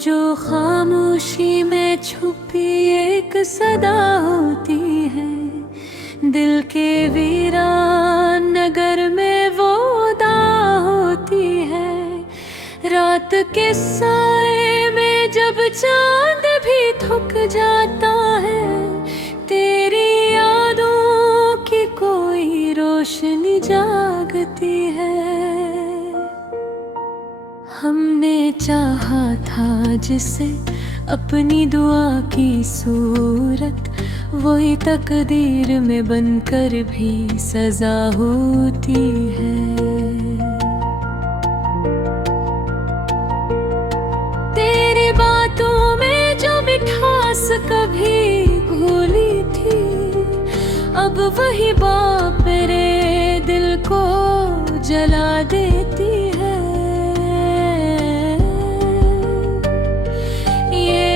जो खामोशी में छुपी एक सदा होती है, दिल के वीरान नगर में वो दा होती है। रात के साए में जब चांद भी थक जाता है, तेरी यादों की कोई रोशनी जागती है। हमने चाहा था जिसे अपनी दुआ की सूरत, वही तकदीर में बनकर भी सजा होती है। तेरी बातों में जो मिठास कभी घोली थी, अब वही बात मेरे दिल को जला देती है।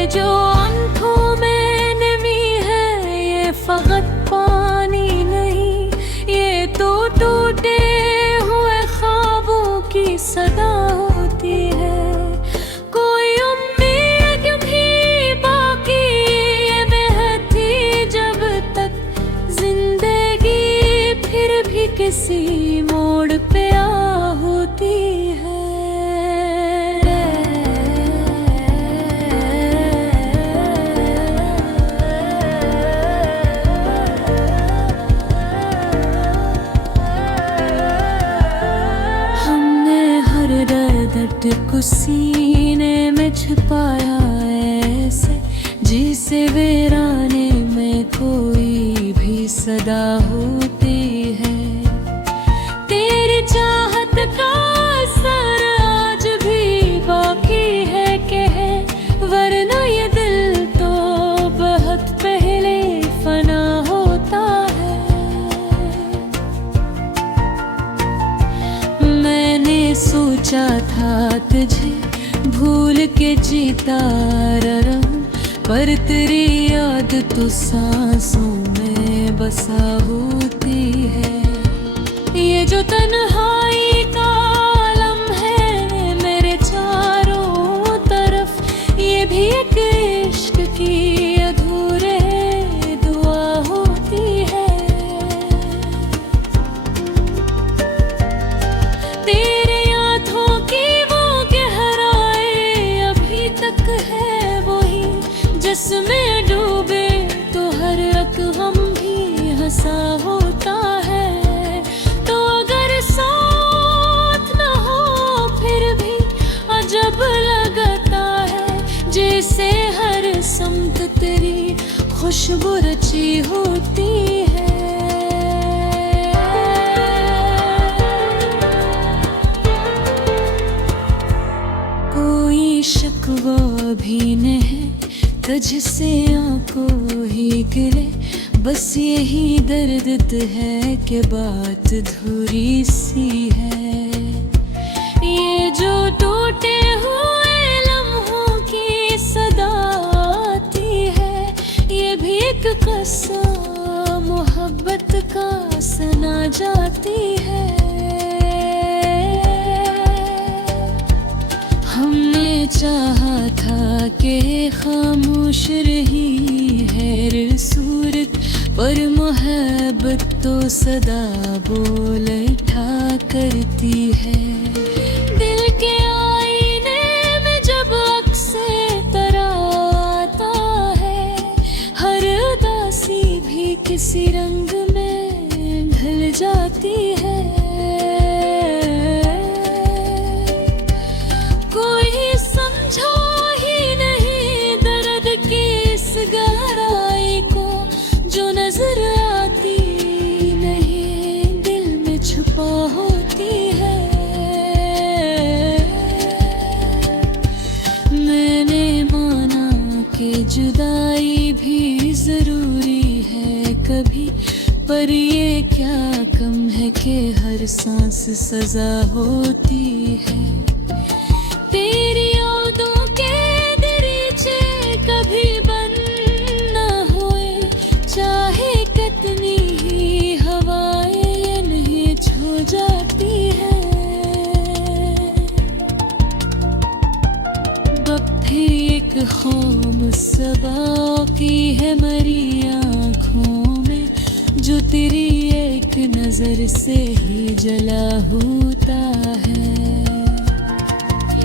जो आंखों में नमी है, ये फकत पानी नहीं, ये तो टूटे हुए ख्वाबों की सदा होती है। कोई उम्मीद भी बाकी ये बहती जब तक जिंदगी फिर भी किसी मोड़ पे आ होती है। को सीने में छिपाया ऐसे, जिसे वीराने में कोई भी सदा होती है। तेरी चाहत का असर आज भी बाकी है कहे, वरना ये दिल तो बहुत पहले फना होता है। मैंने सोचा था तुझे भूल के जीता रहूं, पर तेरी याद तो सांसों में बसा होती है। ये जो तन्हाई का आलम है मेरे चारों तरफ, ये भी एक इश्क की अधूरे दुआ होती है। तेरे आँखों की वो गहराई अभी तक है वही, जिसमें डूबे तो हर एक हम भी हंसा होता है। तो अगर साथ न हो फिर भी अजब लगता है, जैसे हर समत तेरी खुशबू रची होती है। शिकवा भी नहीं तुझसे आंखों ही गिरे, बस यही दर्द है कि बात धुरी सी है। ये जो टूटे हुए लम्हों की सदा आती है, ये भी एक किस्सा मोहब्बत का सुना जाती है। चाहा था कि खामोश रही है सूरत, पर मोहब्बत तो सदा बोल उठा करती है। दिल के आईने में जब अक्से तरह आता है, हर उदासी भी किसी रंग में ढल जाती है। गहराई को जो नजर आती नहीं, दिल में छुपा होती है। मैंने माना कि जुदाई भी जरूरी है कभी, पर ये क्या कम है कि हर सांस सजा होती है। तेरी यादों के दरीचे कभी चाहे कितनी ही हवाएं नहीं छू जाती है। बप्पी मुस्सबा की है मरी आँखों में, जो तेरी एक नजर से ही जला होता है।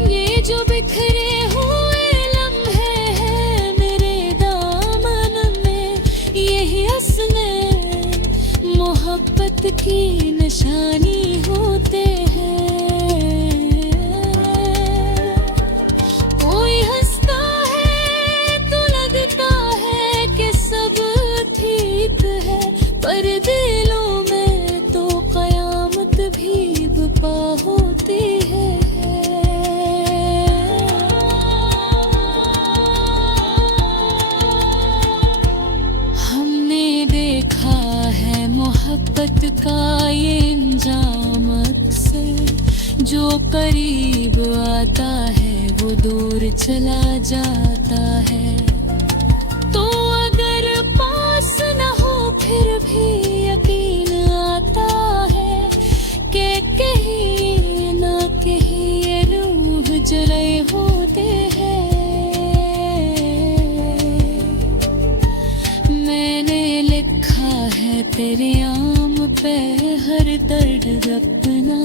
ये जो बिखरे हुए लम्हे हैं मेरे दामन में, यही असले मोहब्बत की निशानी होते हैं। कोई हंसता है तो लगता है कि सब ठीक है, पर दिलों में तो कयामत भी बपा होती है। हमने देखा है मोहब्बत का ये इंजाम अक्सर, जो करीब आता है वो दूर चला जाता है। तो अगर पास न हो फिर भी यकीन आता है कि कहीं ना कहीं ये रूह जले होते हैं। मैंने लिखा है तेरे आम पे हर दर्द अपना,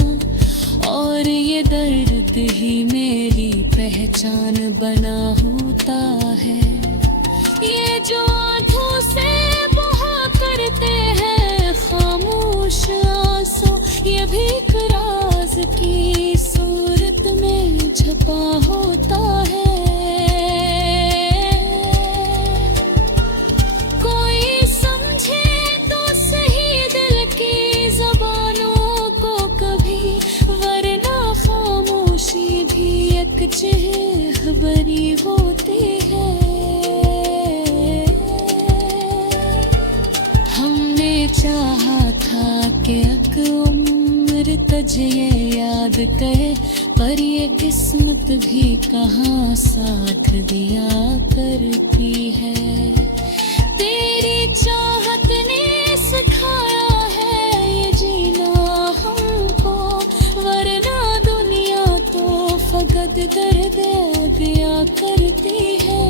और ये दर्द ही मेरी पहचान बना होता है। ये जो आंखों से बहा करते हैं खामोश आंसू, ये भी एक राज की सूरत में छपा होता है। कोई समझे तो सही दिल की ज़बानों को कभी, वरना खामोशी भी एक चेहबरी होती है। हमने चाहा था कि एक उम्र तुझे याद करे, पर ये किस्मत भी कहाँ साथ दिया करती है। तेरी चाहत ने सिखाया है ये जीना हमको, वरना दुनिया तो फकत दर्द दिया करती है।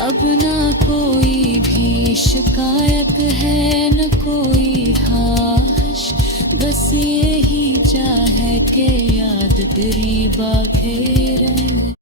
अब ना कोई भी शिकायत है न कोई हाश, बस यही चाह है कि याद तेरी बाखें रहे।